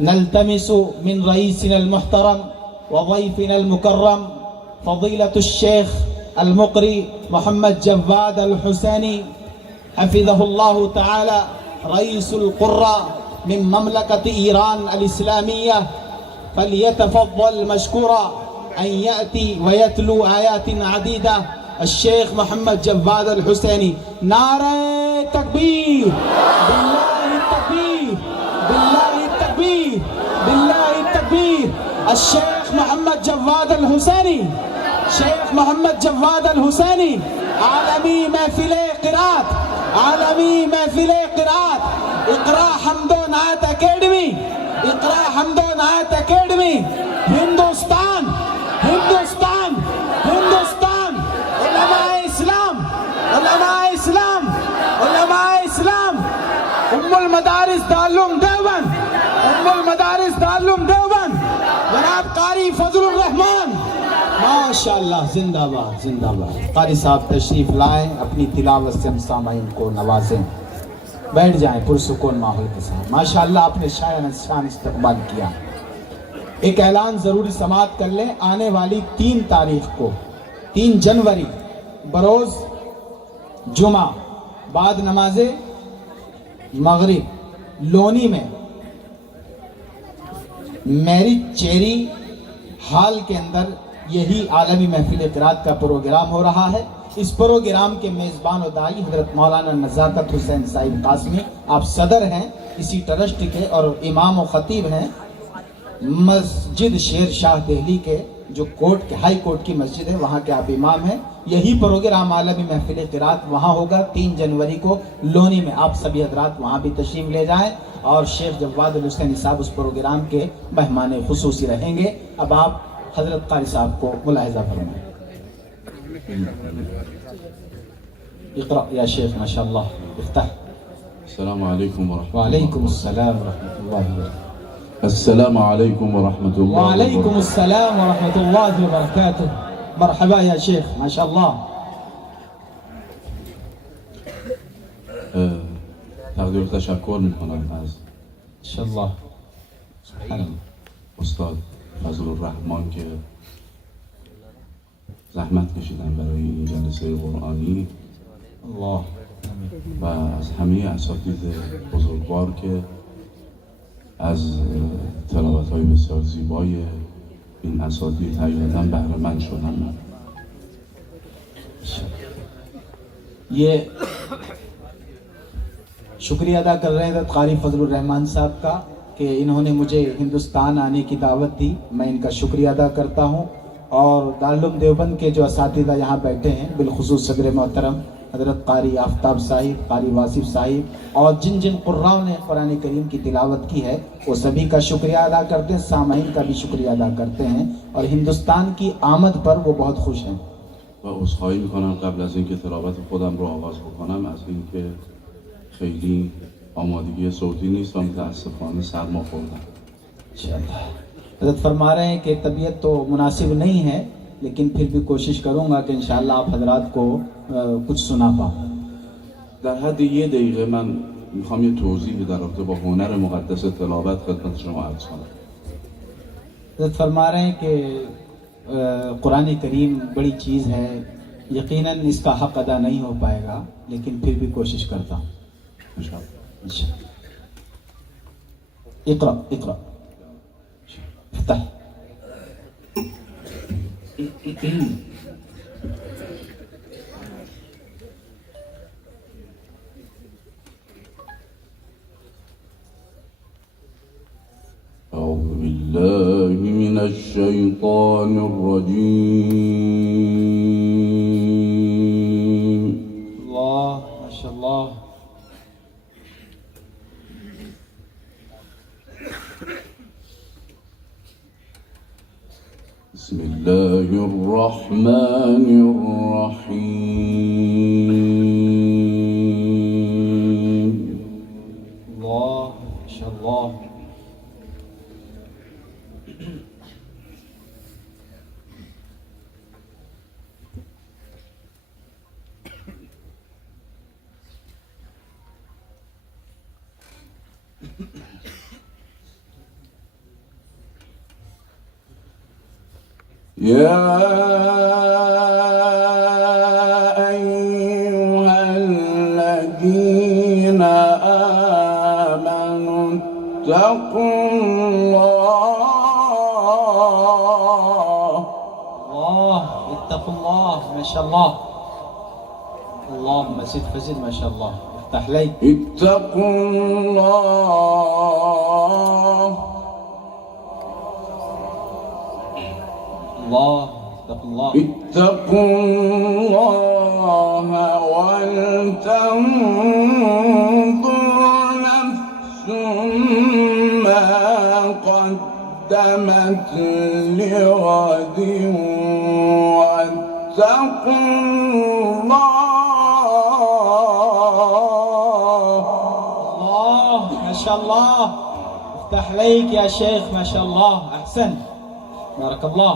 نلتمس من رئيسنا المحترم وضيفنا المكرم فضيلة الشيخ المقري محمد جواد الحسيني حفظه الله تعالى رئيس القراء من مملكة إيران الإسلامية فليتفضل مشكورا أن يأتي ويتلو آيات عديدة. الشيخ محمد جواد الحسيني. نعرہ تکبیر، باللہ التکبیر، باللہ التکبیر، باللہ التکبیر. الشیخ محمد جواد الحسینی، شیخ محمد جواد الحسینی عالمی محفل قرات، عالمی محفل قرات اقرا حمد و نعت اکیڈمی، اقرا حمد و نعت اکیڈمی ہندوستان، ہندوستان، ہندوستان. علماء اسلام، علماء اسلام، علماء اسلام. ام المدارس دارالعلوم دیوبند، ام المدارس دارالعلوم دیوبند جناب قاری فضل الرحمان. ماشاءاللہ، زندہ باد، زندہ باد. قاری صاحب تشریف لائیں، اپنی تلاوت سے ہم سامعین کو نوازیں. بیٹھ جائیں پرسکون ماحول کے ساتھ. ماشاءاللہ آپ نے شان استقبال کیا. ایک اعلان ضروری سماعت کر لیں. آنے والی 3 تاریخ کو، 3 جنوری بروز جمعہ بعد نماز مغرب لونی میں میرج چیری ہال کے اندر یہی عالمی محفل قرات کا پروگرام ہو رہا ہے. اس پروگرام کے میزبان و داعی حضرت مولانا نزاکت حسین صاحب قاسمی، آپ صدر ہیں اسی ٹرسٹ کے اور امام و خطیب ہیں مسجد شیر شاہ دہلی کے، جو کورٹ کے ہائی کورٹ کی مسجد ہے وہاں کے آپ امام ہیں. یہی پروگرام عالمی محفل قرات وہاں ہوگا 3 جنوری کو لونی میں. آپ سبھی حضرات وہاں بھی تشریف لے جائیں اور شیخ جواد الحسینی صاحب اس پروگرام کے مہمان خصوصی رہیں گے. اب آپ حضرت قاری صاحب کو ملاحظہ فرمائیں. اقرأ یا شیخ. ماشاءاللہ افتح. السلام علیکم ورحمۃ اللہ. وعلیکم السلام ورحمۃ اللہ وبرکاتہ. السلام علیکم ورحمۃ اللہ. وعلیکم السلام ورحمۃ اللہ وبرکاتہ. مرحبا یا شیخ. ماشاءاللہ. تقدیر و تشکر میکنم از ماشاءاللہ. سبحان اللہ. استاد فضل الرحمن که زحمت کشیدن برای این جلسه قرآنی الله و از همه اساتید بزرگوار که از تلاوت‌های بسیار زیبای این اساتید حقیقتاً بهره مند شدن. یہ شکریہ ادا کر رہے ہیں حضرت قاری فضل الرحمان صاحب کا کہ انہوں نے مجھے ہندوستان آنے کی دعوت دی. میں ان کا شکریہ ادا کرتا ہوں. اور دارالعلوم دیوبند کے جو اساتذہ یہاں بیٹھے ہیں بالخصوص صدر محترم حضرت قاری آفتاب صاحب، قاری واصف صاحب اور جن جن قراء نے قرآن کریم کی تلاوت کی ہے وہ سبھی کا شکریہ ادا کرتے ہیں. سامعین کا بھی شکریہ ادا کرتے ہیں اور ہندوستان کی آمد پر وہ بہت خوش ہیں. و عذرخواهی میکنم قبل از اینکه تلاوت خودم رو آغاز بکنم از اینکه خیلی آمادگی صوتی نیست و متاسفانه سرما خوردم. حضرت فرما رہے ہیں کہ طبیعت تو مناسب نہیں ہے لیکن پھر بھی کوشش کروں گا کہ انشاءاللہ آپ حضرات کو کچھ سنا پاؤں. در حد 1 دقیقه من میخوام یه توضیحی در رابطه با هنر مقدس تلاوت خدمت شما عرض کنم. حضرت فرما رہے ہیں کہ قرآن کریم بڑی چیز ہے، یقیناً اس کا حق ادا نہیں ہو پائے گا لیکن پھر بھی کوشش کرتا ہوں. اقرأ اقرأ افتح. أعوذ بالله من الشيطان الرجيم. اللہ ماشاءاللہ. بسم الله الرحمن الرحيم. اللہ ماشاءاللہ. يا أيها الذين آمنوا اتقوا الله، اتقوا الله. ما شاء الله. اللهم زد فزد. ما شاء الله. افتح لي. اتقوا الله. الله، اتقوا الله. اتقوا الله ولتنظر نفس ما قدمت لغد واتقوا الله. ما شاء الله. افتح ليك يا شيخ. ما شاء الله. أحسن. بارك الله.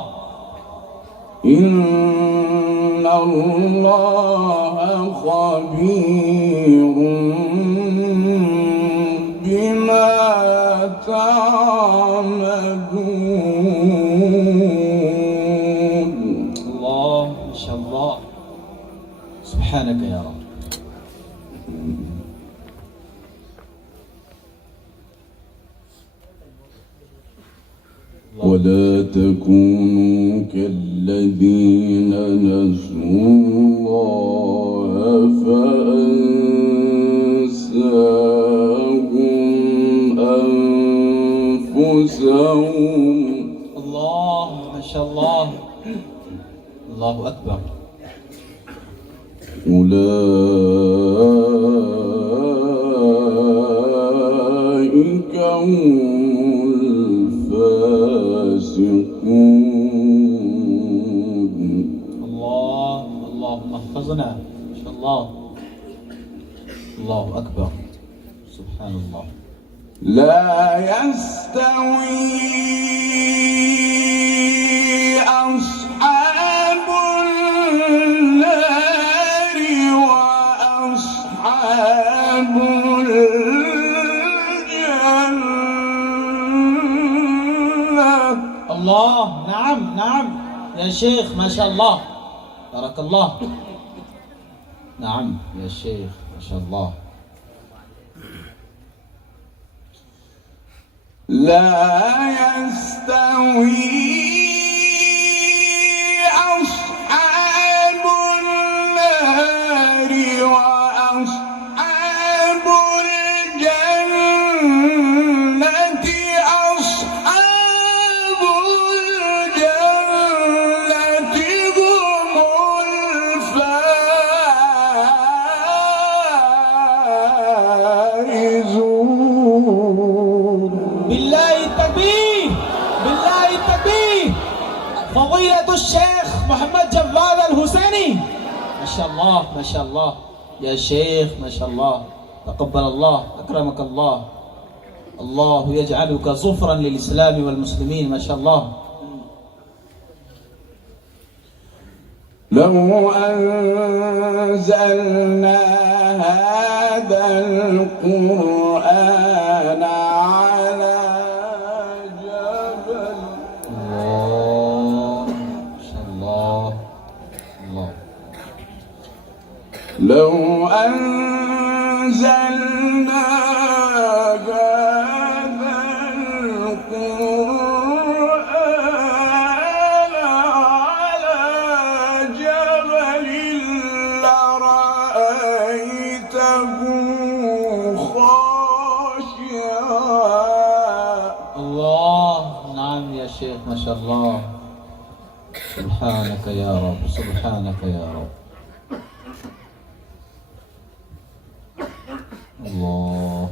إن الله خبير بما تعملون. الله، ما شاء الله. سبحانك يا رب. ولا تكونوا كالذين نسوا الله فأنساهم أنفسهم. الله، ما شاء الله. الله أكبر. أولئك هم الفاسقون. الله، اللهم احفظنا. ما شاء الله. الله أكبر. سبحان الله. لا يستوي أصحاب النار وأصحاب الجنة. الله. نعم نعم يا شيخ. ما شاء الله. بارك الله. نعم يا شيخ. ما شاء الله. لا يستوي أصحاب النار وأصحاب الجنة. أصحاب الجنة هم الفائزون. بالله التكبير. بالله التكبير. فضيلة الشيخ محمد جواد الحسيني. ما شاء الله. ما شاء الله يا شيخ. ما شاء الله. تقبل الله. أكرمك الله. الله يجعلك ظفرا للإسلام والمسلمين. ما شاء الله. لو أنزلنا هذا القرآن على جبل. الله. ما شاء الله. الله. لو أنزلنا هذا القرآن على جبل لرأيته خاشعا. الله. نعم يا شيخ. ما شاء الله. سبحانك يا رب. سبحانك يا رب. الله.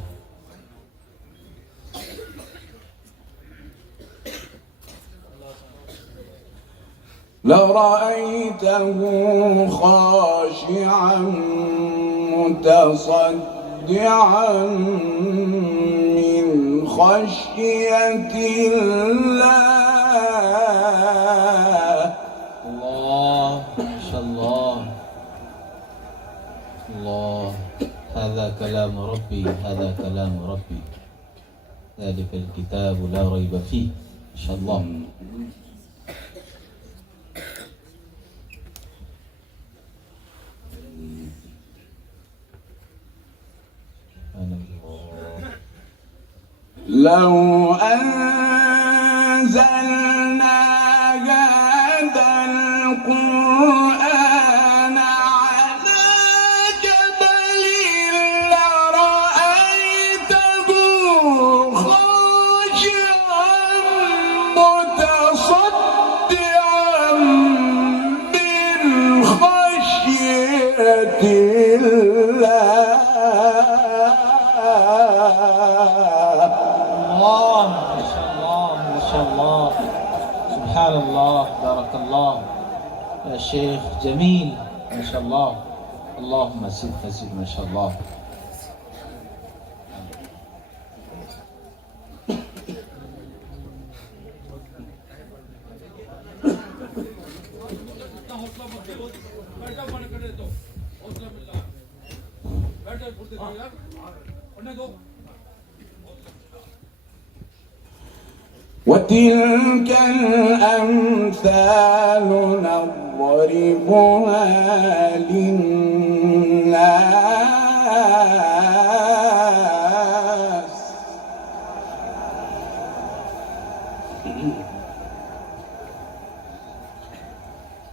لرأيته خاشعا متصدعا من خشية الله. الله. ما شاء الله. الله. هذا كلام ربي. هذا كلام ربي. ذلك الكتاب لا ريب فيه. ما شاء الله. لو أنزلنا هذا القرآن على جبل لرأيته خاشعا متصدعا من خشية الله. الله ما شاء الله ما شاء الله، سبحان الله، بارك الله يا شيخ، جميل ما شاء الله. اللهم زد فزد ما شاء الله. وتلك الأمثال نضربها للناس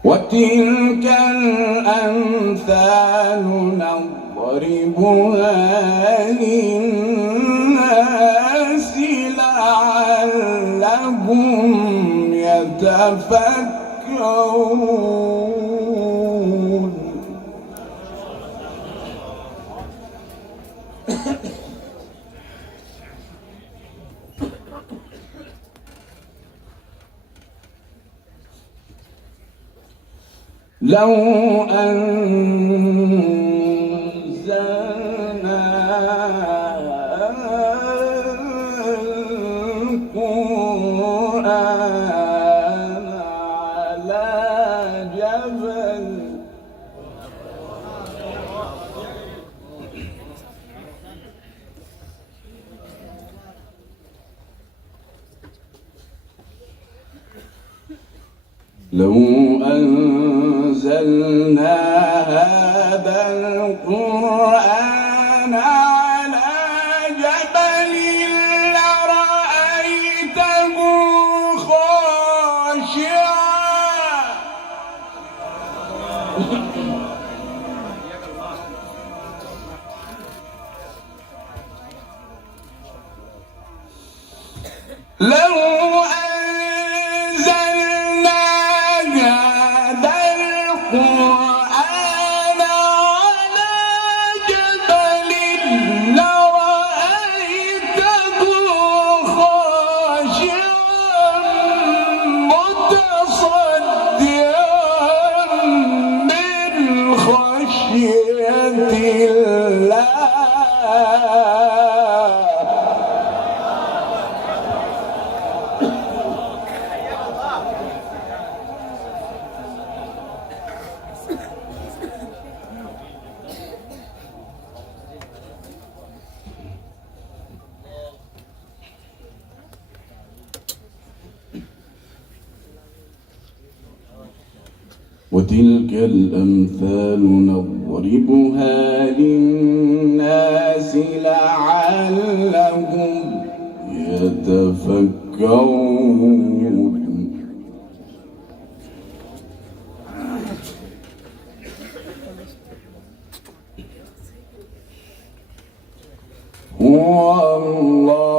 وتلك الأمثال نضربها للناس لعلهم يتفكرون. لو أنزلنا القرآن على جبل لو أنزلنا هذا القرآن على جبل لرأيته خاشعا لو أنزلنا هذا القرآن على جبل لرأيته خاشعا متصدعا من خشية الله. وتلك الأمثال نضربها للناس لعلهم يتفكرون. هو الله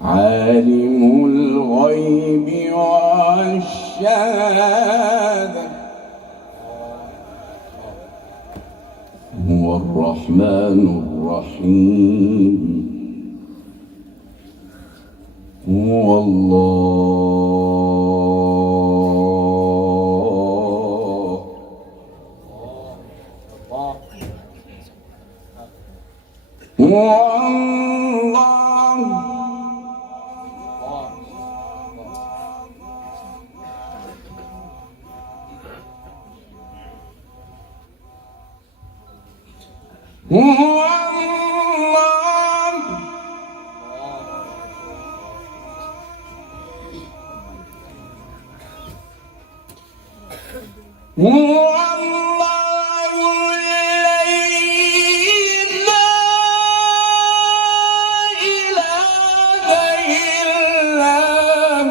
عالم الغيب والشهادة والشهادة هو الرحمن الرحيم هو الله هو الله هو هو الله الذي لا إله إلا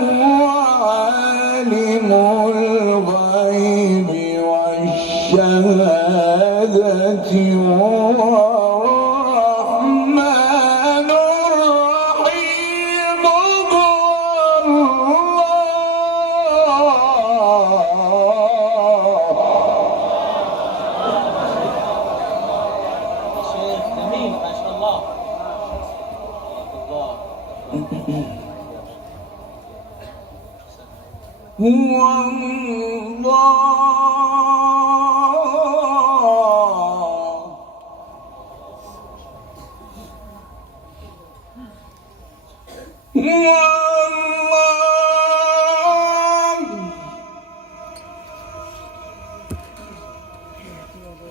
هو عالم الغيب والشهادة هو الرحمن الرحيم هو جميل ما شاء الله. هو الله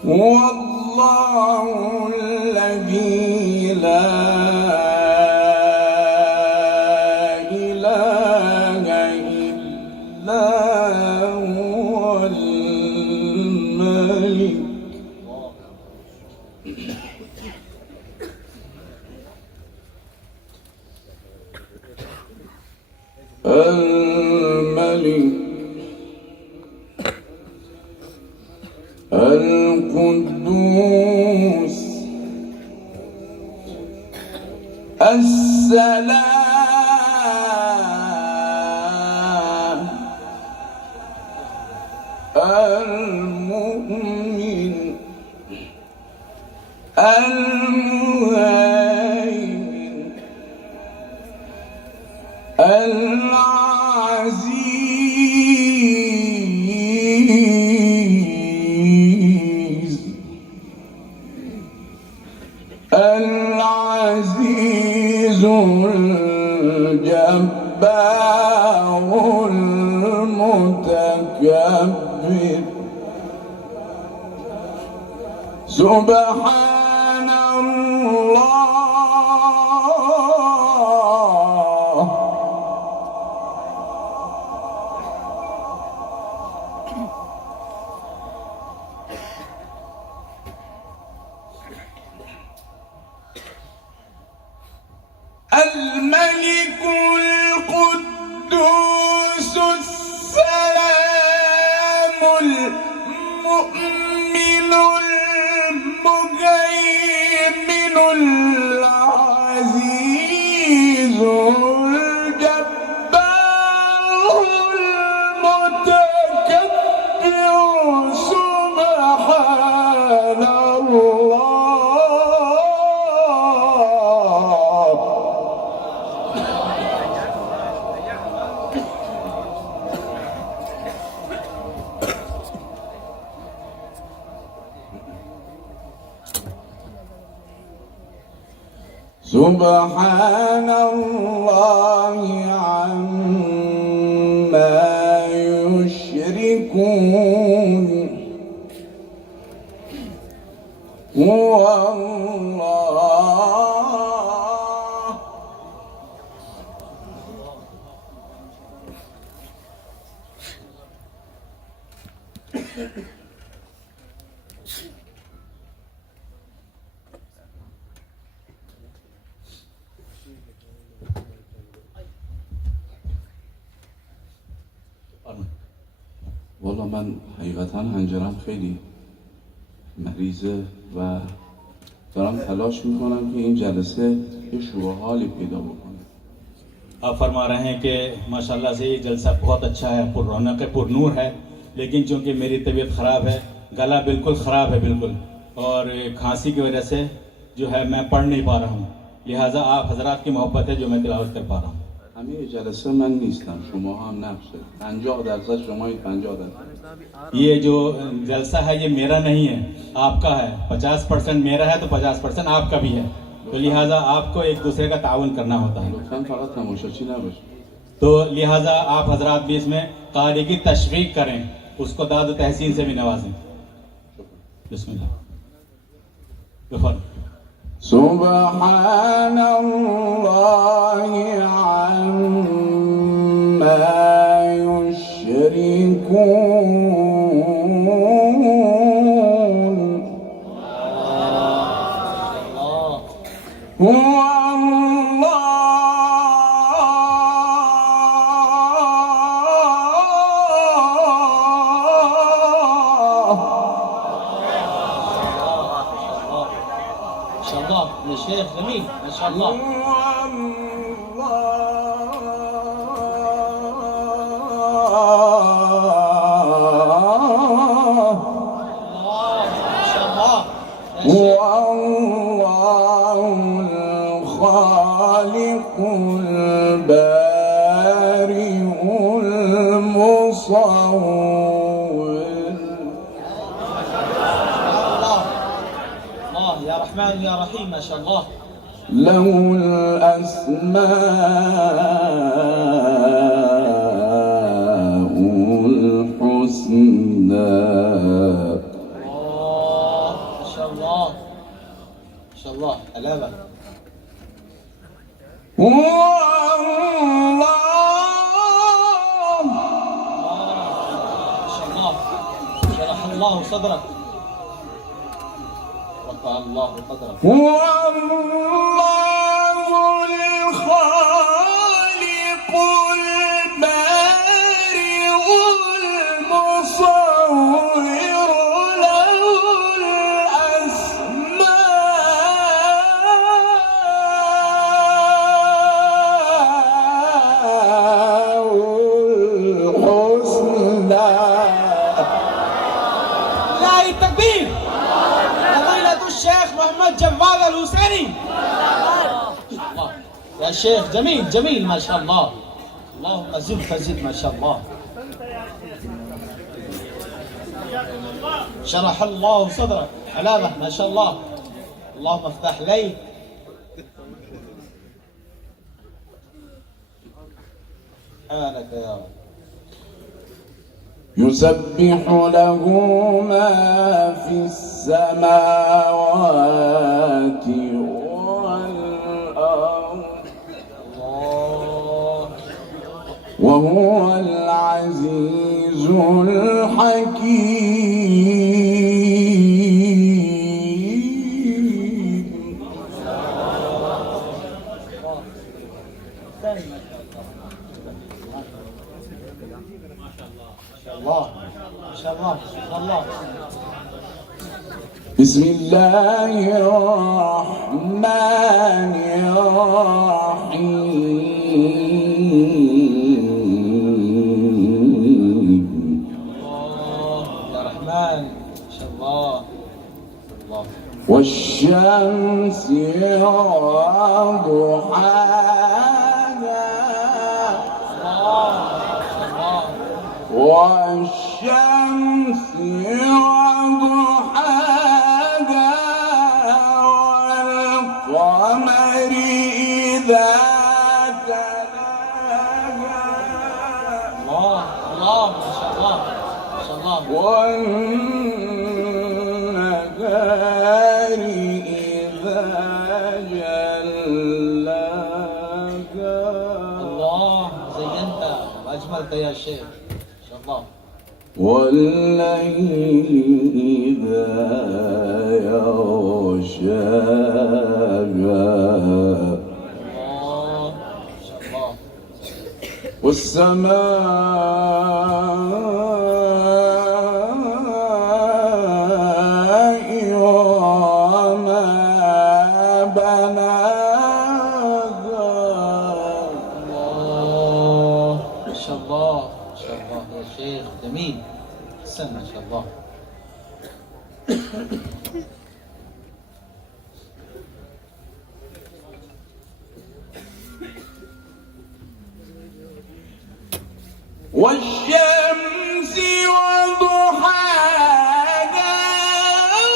هو الله الذي لا إله إلا هو الملك القدوس السلام المؤمن المهيمن العزيز الجبار المتكبر سبحان الله الملك القدوس السلام المؤمن المهيمن العزيز الجبار المتكبر سبحان الله سبحان الله عما يشركون هو الله والا من حقیقتا حنجرم خیلی مریضه و دارم تلاش میکنم که این جلسه یه شروع حالی پیدا بکنه. आप फरमा रहे हैं कि माशाल्लाह से ये जलसा बहुत अच्छा है, पुर रौनक है, पुर नूर है, लेकिन चूँकि मेरी तबीयत ख़राब है, गला बिल्कुल ख़राब है बिल्कुल, और खांसी की वजह से जो है मैं पढ़ नहीं पा रहा हूँ, लिहाजा आप हजरात की मोहब्बत है जो मैं तिलावत कर पा रहा हूँ. همه جلسه من نیستم، شما هم نقشه 50% شمایی 50%. ये जो जलसा है ये मेरा नहीं है, आपका है. 50% मेरा है तो 50% आपका भी है, तो लिहाजा आपको एक दूसरे का ताउन करना होता है. لطفاً فقط تماشاچی نباشید. तो लिहाजा आप हजरात भी इसमें कारी की तशवीक करें, उसको दाद तहसीन से भी नवाजें. बिस्मिल्लाह. गफर. سبحان الله عما يشركون هو ما شاء الله يا شيخ جميل ما شاء الله. هو الله الخالق البارئ المصور. الله يا رحمن يا رحيم ما شاء الله. له الأسماء الحسنى. ما شاء الله ما شاء الله. ألابا هو الله. ما شاء الله. شرح الله صدرك رفع الله قدرك. هو الله الخالق البارئ المصور له الأسماء الحسنى. لا التكبير. فضيلة الشيخ محمد جواد الحسيني. الله يا شيخ جميل جميل ما شاء الله. اللهم زد فزد ما شاء الله. شرح الله صدرك علامة ما شاء الله. اللهم افتح لي. سبحانك يا رب. يسبح له ما في السماوات والأرض الله وهو العزيز الحكيم. الله ما شاء الله ما شاء الله. بسم الله الرحمن الرحيم. يا رحمن ما شاء الله. الله والشمس وضحاها والشمس وضحاها والقمر إذا تلاها الله الله ما شاء الله ما شاء الله. والنهار إذا جلاها الله زينت واجملت يا شيخ ما شاء الله. والليل إذا يغشاها الله ما شاء الله. والسماء وما بناها أحسن ما شاء الله. والشمس وضحاها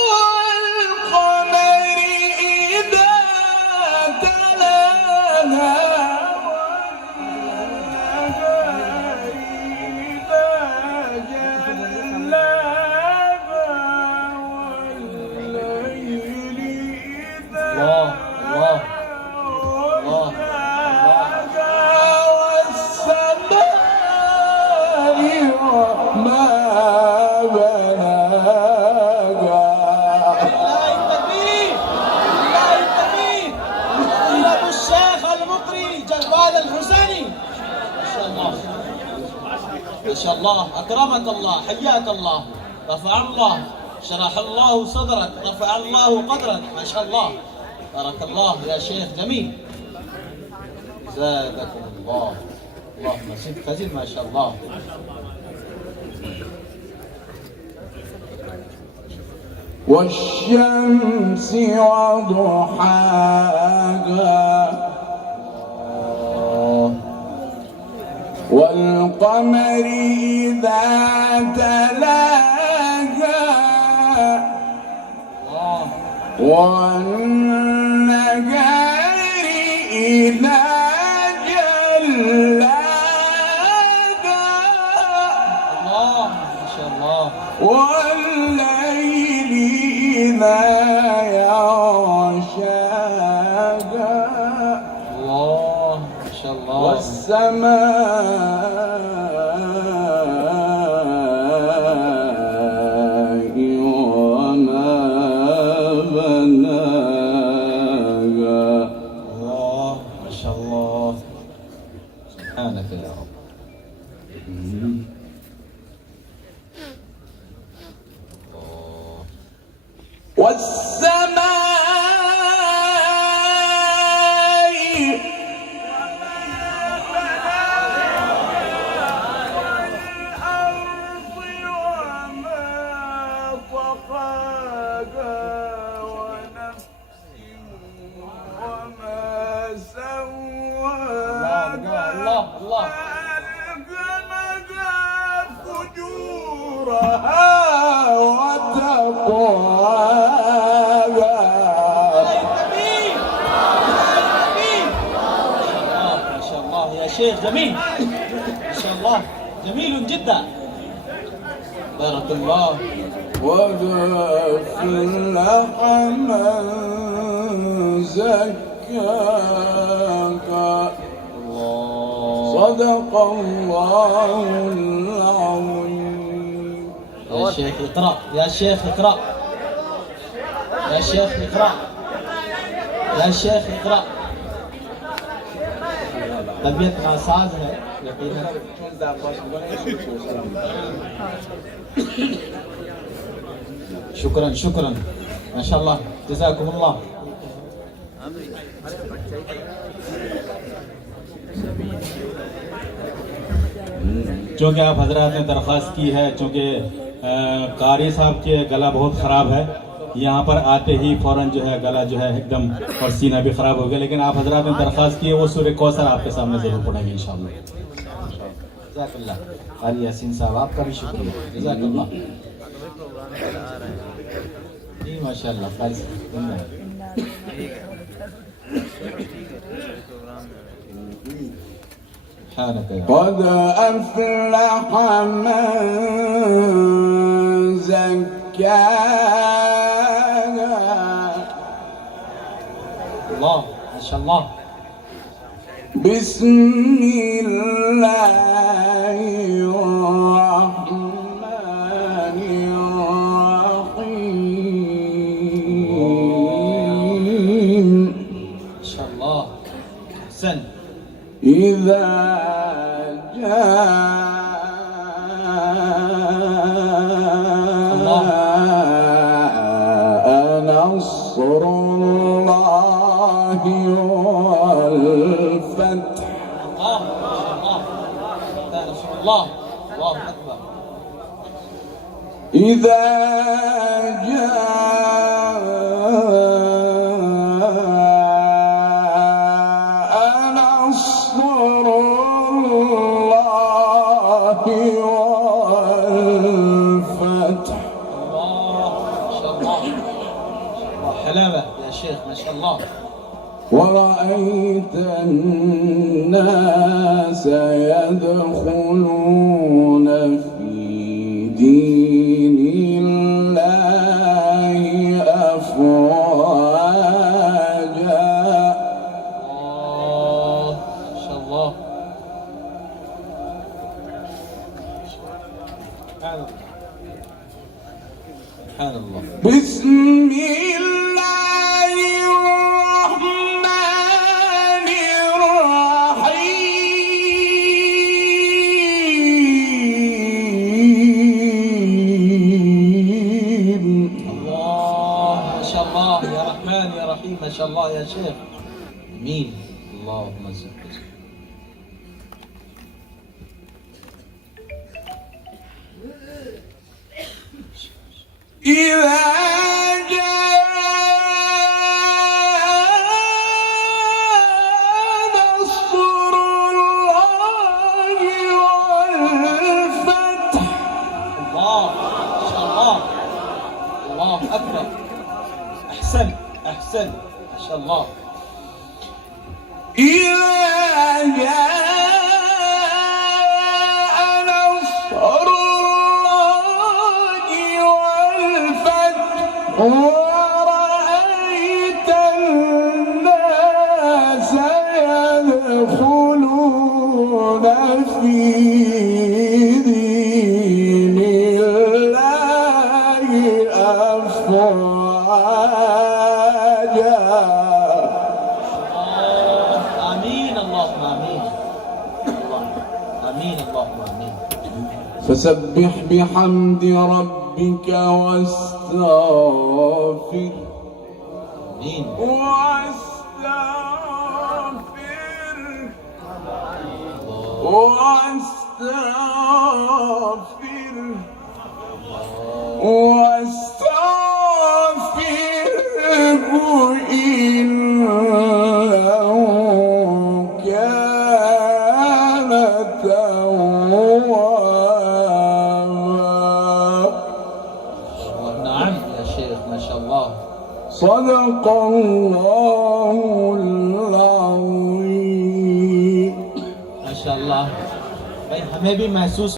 والقمر إذا تلاها والنهار إذا جلاها والليل إذا الله الله الله ما بناها. الله التكبير، الله التكبير. فضيلة الشيخ المقري جواد الحسيني. ما شاء الله ما شاء الله، أكرمك الله، حياك الله، رفع الله، شرح الله صدرك، رفع الله قدرك، ما شاء الله، بارك الله يا شيخ جميل، زادكم الله، اللهم زد فزد ما شاء الله. والشمس وضحاها والقمر إذا تلاها والنهار إذا جلاها الله ما شاء الله. والليل إذا يغشاها الله ما شاء الله. والسماء وما بناها. الله ما شاء الله، سبحانك يا رب. والسماء والأرض وما طحاها ونفس وما سواها الله الله. فألهمها فجورها وتقواها. ما شاء الله يا شيخ جميل، ما شاء الله جميل جدا، بارك الله. قد أفلح من زكاها. صدق الله العظيم. يا شيخ اقرأ، يا شيخ اقرأ، يا شيخ اقرأ، يا شيخ اقرأ. طبيعت ناساز है यकीनन. शुक्रन शुक्रन माशाअल्लाह, जज़ाकुमुल्लाह. चूँकि आप हजरात ने दरख्वास्त की है, चूँकि कारी साहब के गला बहुत ख़राब है, यहाँ पर आते ही फ़ौरन जो है गला जो है एकदम और सीना भी ख़राब हो गया, लेकिन आप हजरात ने दरख्वास्त की है वो सूरह कौसर आपके सामने ज़रूर पढ़ेंगे इंशाअल्लाह। जज़ाकल्लाह। अली यासीन साहब आपका भी शुक्रिया, जज़ाकल्लाह। जी माशाअल्लाह, قد أفلح من زكاها. الله ما شاء الله. بسم الله الرحمن الرحيم. ما شاء الله أحسن. إذا جاء نصر الله والفتح. الله ما شاء الله. نصر الله، الله أكبر. إذا جاء نصر الله والفتح. الله ما شاء الله حلاوة يا شيخ ما شاء الله. ورأيت الناس يدخلون في دين الله أفواجا. الله ما شاء الله. سبحان الله. بسم الله الرحمن الرحيم. الله ما شاء الله يا رحمن يا رحيم ما شاء الله يا شيخ. مين اللهم صل وسلم. إذا جاء نصر الله والفتح. الله ما شاء الله. الله أكبر. أحسن أحسن ما شاء الله. إذا جاء نصر الله والفتح ورأيت الناس يدخلون في دين الله أفواجا. آمين اللهم آمين. آمين اللهم آمين. فسبح بحمد ربك واستغفر. آمين. واستغفره إنه كان توابا. نعم يا شيخ ما شاء الله. صدق الله العظيم. ما شاء الله. भाई हमें भी महसूस